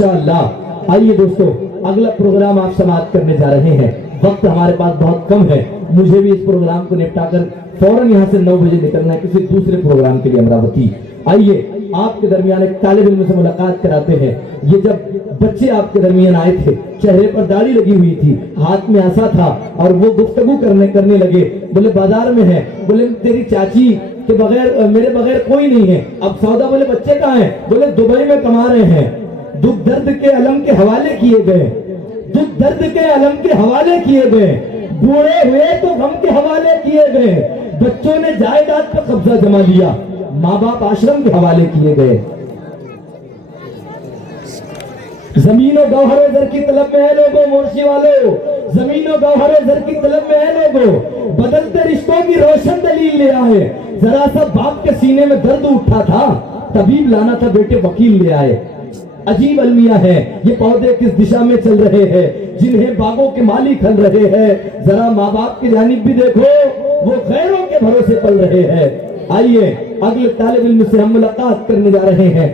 माशाअल्लाह। आइए दोस्तों, अगला प्रोग्राम आप समाप्त करने जा रहे हैं। वक्त हमारे पास बहुत कम है, मुझे भी इस प्रोग्राम को निपटाकर फौरन यहाँ से 9 बजे निकलना है किसी दूसरे प्रोग्राम के लिए अमरावती। आइए आपके दरमियान एक तालिब इल्म से मुलाकात कराते हैं। ये जब बच्चे आपके दरमियान आए थे, चेहरे पर दाढ़ी लगी हुई थी, हाथ में आसा था और वो गुफ्तगू करने लगे। बोले बाजार में है, बोले तेरी चाची के बगैर मेरे बगैर कोई नहीं है। अब सौदा, बोले बच्चे कहाँ हैं? बोले दुबई में कमा रहे हैं। दुख दर्द के अलम के हवाले किए गए, दुख दर्द के अलम के हवाले किए गए, बूढ़े हुए तो गम के हवाले किए गए, बच्चों ने जायदाद पर कब्जा जमा लिया, माँ बाप आश्रम के हवाले किए गए। जमीनो गौहरे जर की तलब में है लोगों, मोर्शी वालों, जमीनो गौहरे जर की तलब में है लोगों, बदलते रिश्तों की रोशन दलील ले आए। जरा सा बाप के सीने में दर्द उठा था, तबीब लाना था, बेटे वकील ले आए। अजीब अलमिया है, ये पौधे किस दिशा में चल रहे हैं, जिन्हें बागों के माली खल रहे हैं। जरा माँ बाप की जानिब भी देखो, वो गैरों के भरोसे पल रहे हैं। आइए अगले तालिब इल्म से हम मुलाकात करने जा रहे हैं।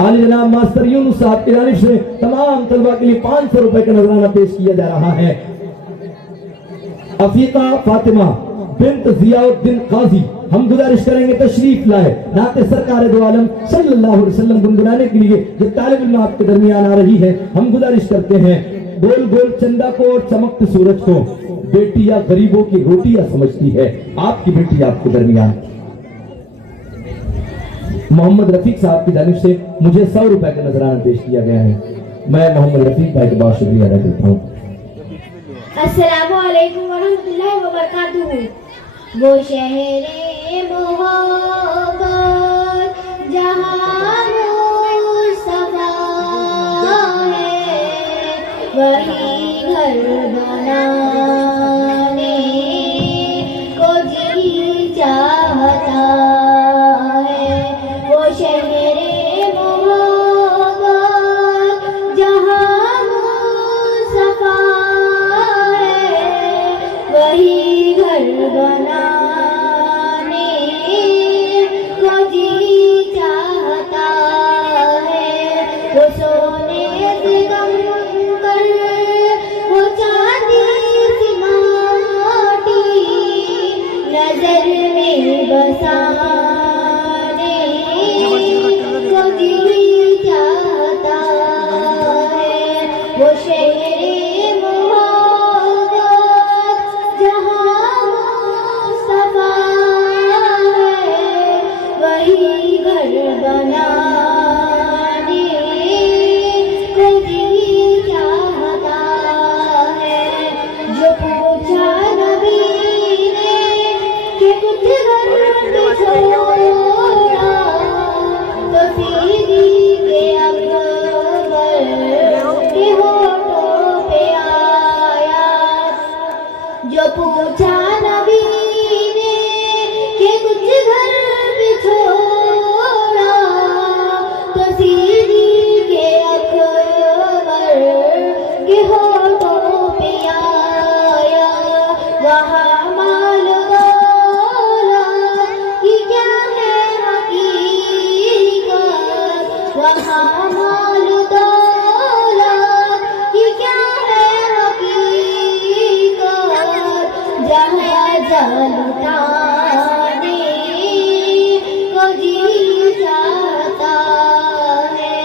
आली जनाब मास्टर यूनुस साहब की जानिब से तमाम तलबा के लिए 500 रुपए का नजराना पेश किया जा रहा है। अफीका फातिमा बिन्त जियाउद्दीन काजी हम गुजारिश करेंगे तशरीफ लाए, नाते सरकार दो आलम सल्लल्लाहु अलैहि वसल्लम गुनगुनाने के लिए। जो तालिब इल्म आपके दरमियान आ रही है, हम गुजारिश करते हैं, गोल गोल चंदा को और चमकते सूरज को बेटियां गरीबों की रोटियां समझती है। आपकी बेटी आपके दरमियान। मोहम्मद रफीक साहब की जानिब से मुझे 100 रुपए का नजराना पेश किया गया है। मैं मोहम्मद रफीक भाई का बहुत शुक्रिया अदा करता हूँ। अस्सलामु अलैकुम वरहमतुल्लाहि वबरकातुहू। वो शहरे मोहब्बत जहाँ मुस्तफा है, वही घर बनाने को जी चाहता है। वो शहरे मोहब्बत जहाँ मुस्तफा है, वही घर बनाने को जी चाहता है। वो सोने से गम कर, वो चांदी सी माटी नजर में बसाने को जी चाहता है। वो शहरे मोहब्बत जहाँ मुस्तफा है, वही घर बनाने को जी चाहता है। जो पूछा नबी ने कि कुछ घर पे छोड़ा, तो सीधी के अकबर के होठों पे आया। जो पूछा नबी ने कि कुछ घर पे छोड़ा, तो सीधी के अकबर के होठों पे आया। वहाँ माल दौलत की क्या है हकीकत, वहाँ माल दौलत की क्या है हकीकत, जहाँ लुटाने को जी चाहता है।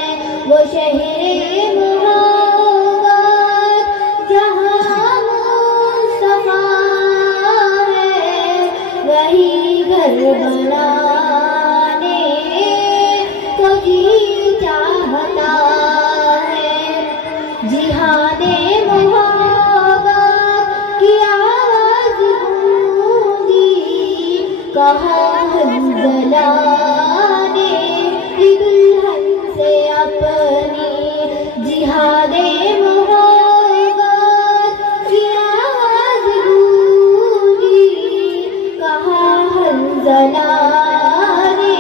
वो शहरे मोहब्बत जहाँ मुस्तफा है, वही घर बनाने को जी चाहता है। जिहादे मोहब्बत की आवाज गूंजी, कहा हंज़ला ने की दुल्हन से अपनी। जिहादे मोहब्बत की आवाज गूंजी, कहा हंज़ला ने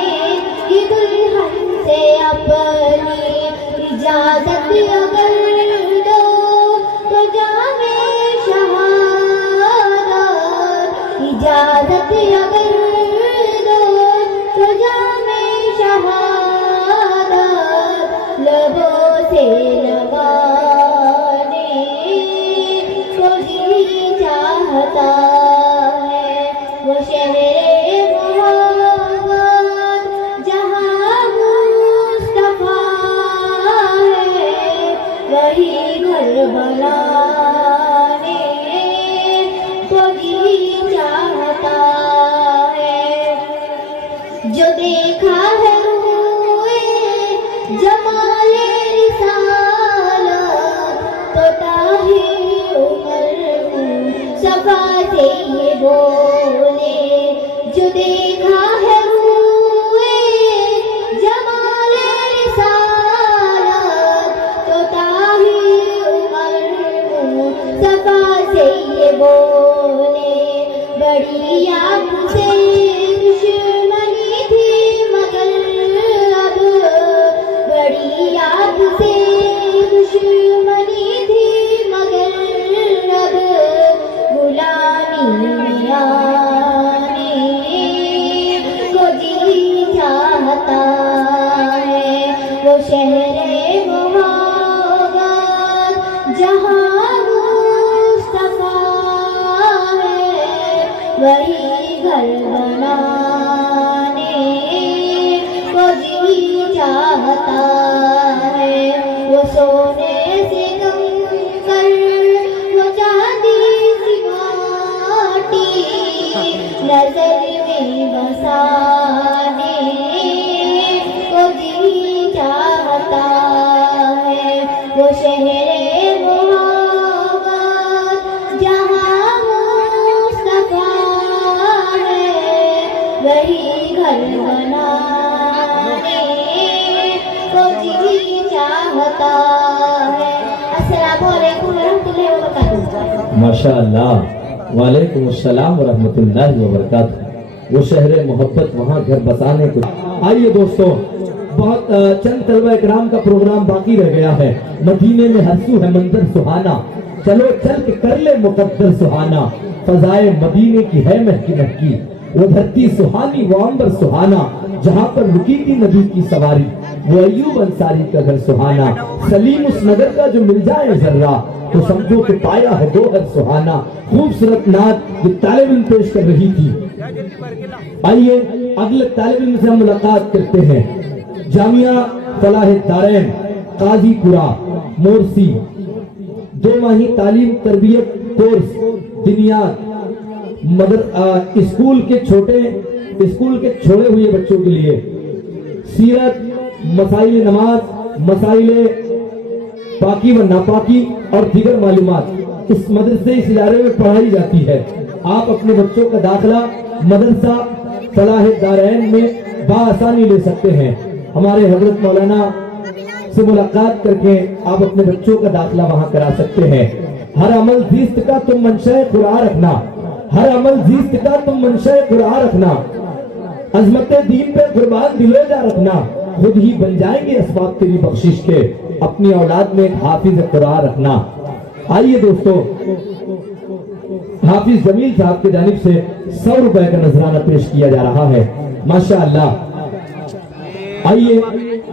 की दुल्हन से अपनी। इजाजत अगर दो तो जामे शहादत, इजाजत अगर दो तो जामे शहादत, लबों से लगाने को जी चाहता है। वो शहरे मोहब्बत जहाँ मुस्तफा है, वही घर बनाने को जी चाहता है। जो देखा है रूए जमाले रिसालत, तो ताहिर उमर सफा से ये बोले। जो देखा है रूए जमाले रिसालत, तो ताहिर उमर सफा से ये बोले। बड़ी आपसे दुश्मनी थी मगर अब, बड़ी आपसे दुश्मनी थी मगर अब, गुलामी में आने को जी चाहता है। वो शहरे मोहब्बत जहाँ मुस्तफा है, वही घर बनाने को जी चाहता है। वो सोने से कंकर, वो चांदी सी माटी, नजर में बसाने को जी चाहता है। वो शहरे मोहब्बत जहाँ मुस्तफा है, वही घर बनाने को जी चाहता है। अस्सलामु अलैकुम वरहमतुल्लाहि वबरकातुहू। माशाअल्लाह, वालेकुम अस्सलाम व रहमतुल्लाहि व बरकातहू। वो शहर मोहब्बत वहाँ घर बसाने को। आइए दोस्तों, बहुत चंद तलबा इकराम का प्रोग्राम बाकी रह गया है। मदीने में हंसू है मंजर सुहाना, चलो चल के कर ले मुकद्दर सुहाना। फजाए मदीने की है महकी महकी, वो धरती सुहानी वो अंबर सुहाना। जहाँ पर रुकी थी नबी की सवारी, वो अय्यूब अंसारी का घर सुहाना। सलीम उस नगर का जो मिल जाए जर्रा, तो समझो कि पाया है दो हर सुहाना। खूबसूरत नात ये तालिब इल्म पेश कर रही थी। आइए अगले तालिब इल्म से हम मुलाकात करते हैं। जामिया फलाह दारैन काजीपुरा मोरसी, 2 माही तालीम तरबियत कोर्स दिनियात स्कूल के छोड़े हुए बच्चों के लिए सीरत, मसाइल नमाज, मसाइल पाकी व नापाकी और दीगर मालूमात इस मदरसे इस इदारे में पढ़ाई जाती है। आप अपने बच्चों का दाखिला मदरसा फलाह दारैन में बाआसानी ले सकते हैं। हमारे हजरत मौलाना से मुलाकात करके आप अपने बच्चों का दाखिला वहां करा सकते हैं। हर अमल जीस्त का तुम मंशा खुदा रखना, हर अमल जीस्त का तुम मंशा खुदा रखना। अजमत दीन पे कुर्बान दिलेजा रखना, खुद ही बन जाएंगे असबाब तेरी बख्शिश के। अपनी औलाद में एक हाफिज कुरान रखना। आइए दोस्तों, हाफिज जमील साहब की जानिब से 100 रुपए का नजराना पेश किया जा रहा है। माशाअल्लाह। आइए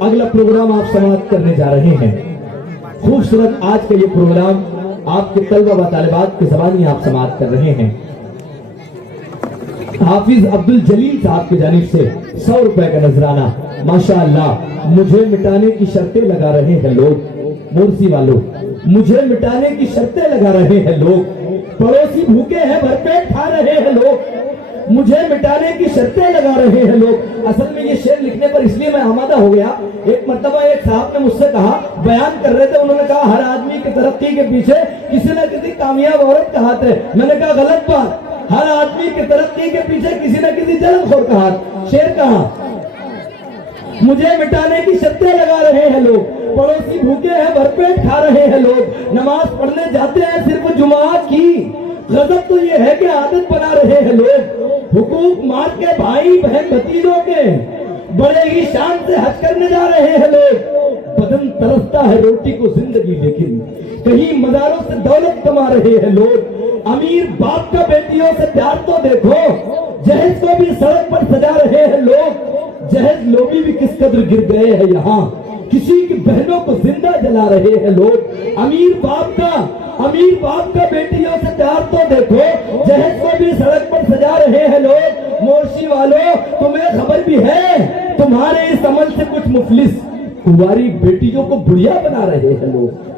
अगला प्रोग्राम आप समाप्त करने जा रहे हैं। खूबसूरत आज का ये प्रोग्राम आपके तलबा व तालिबात की ज़बानी आप समाप्त कर रहे हैं। हाफिज अब्दुल जलील साहब की जानिब से 100 रुपए का नजराना। माशाअल्लाह। मुझे मिटाने की शर्तें लगा रहे हैं लोग, मोरसी वालों, मुझे मिटाने की शर्तें लगा रहे हैं लोग। पड़ोसी भूखे हैं भरपेट खा रहे हैं लोग, मुझे मिटाने की शर्तें लगा रहे हैं लोग। असल में ये शेर लिखने पर इसलिए मैं आमादा हो गया। एक मर्तबा एक साहब ने मुझसे कहा, बयान कर रहे थे, उन्होंने कहा हर आदमी की तरक्की के पीछे किसी न किसी कामयाब औरत का हाथ है। मैंने कहा गलत बात, हर आदमी की तरक्की के पीछे किसी न किसी जलनखोर का हाथ। शेर कहा, मुझे मिटाने की शर्तें लगा रहे हैं लोग, पड़ोसी भूखे हैं भरपेट खा रहे हैं लोग, नमाज पढ़ने जाते हैं सिर्फ जुमात की। गजब तो ये है कि आदत बना रहे हैं लोग, हुकूक मार के भाई बहन भतीजों के, बड़े ही शान से हज करने जा रहे हैं लोग। बदन तरसता है रोटी को जिंदगी, लेकिन कहीं मजारों से दौलत कमा रहे हैं लोग। अमीर बाप का बेटियों से प्यार तो देखो, जहेज को भी सड़क पर सजा रहे हैं लोग। जहेज लोभी भी किस कदर गिर गए हैं यहाँ, किसी की बहनों को जिंदा जला रहे हैं लोग। अमीर बाप का बेटियों से प्यार तो देखो, जहेज को भी सड़क पर सजा रहे हैं लोग। मोर्शी वालों, तुम्हें खबर भी है तुम्हारे इस अमल से कुछ मुफलिस कुंवारी बेटियों को बुढ़िया बना रहे हैं लोग।